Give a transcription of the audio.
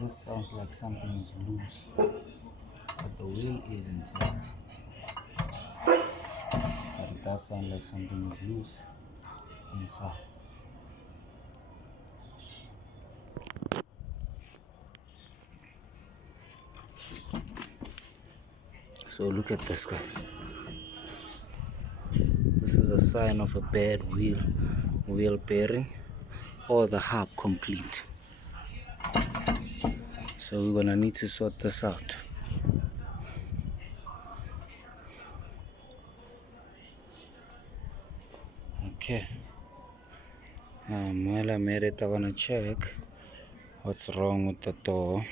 This sounds like something is loose, but the wheel is intact. But it does sound like something is loose inside. So look at this, guys. This is a sign of a bad wheel bearing, or the hub complete. So we're gonna need to sort this out. Okay. While I'm at it, I wanna check what's wrong with the door.